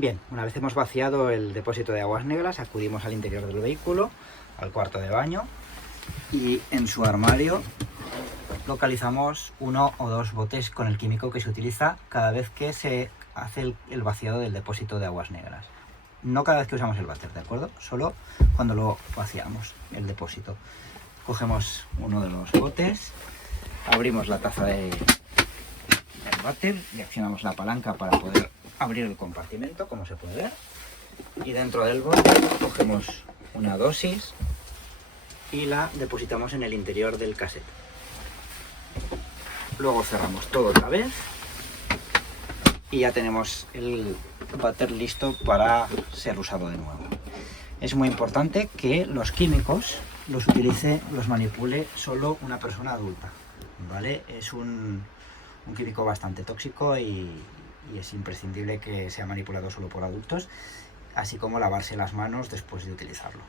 Bien, una vez hemos vaciado el depósito de aguas negras, acudimos al interior del vehículo, al cuarto de baño, y en su armario localizamos 1 o 2 botes con el químico que se utiliza cada vez que se hace el vaciado del depósito de aguas negras. No cada vez que usamos el váter, ¿de acuerdo? Solo cuando lo vaciamos, el depósito. Cogemos uno de los botes, abrimos la taza del váter y accionamos la palanca para poder abrir el compartimento, como se puede ver. Y dentro del bote cogemos una dosis y la depositamos en el interior del cassette. Luego cerramos todo otra vez y ya tenemos el váter listo para ser usado de nuevo. Es muy importante que los químicos los utilice, los manipule solo una persona adulta, ¿vale? Es un químico bastante tóxico y es imprescindible que sea manipulado solo por adultos, así como lavarse las manos después de utilizarlo.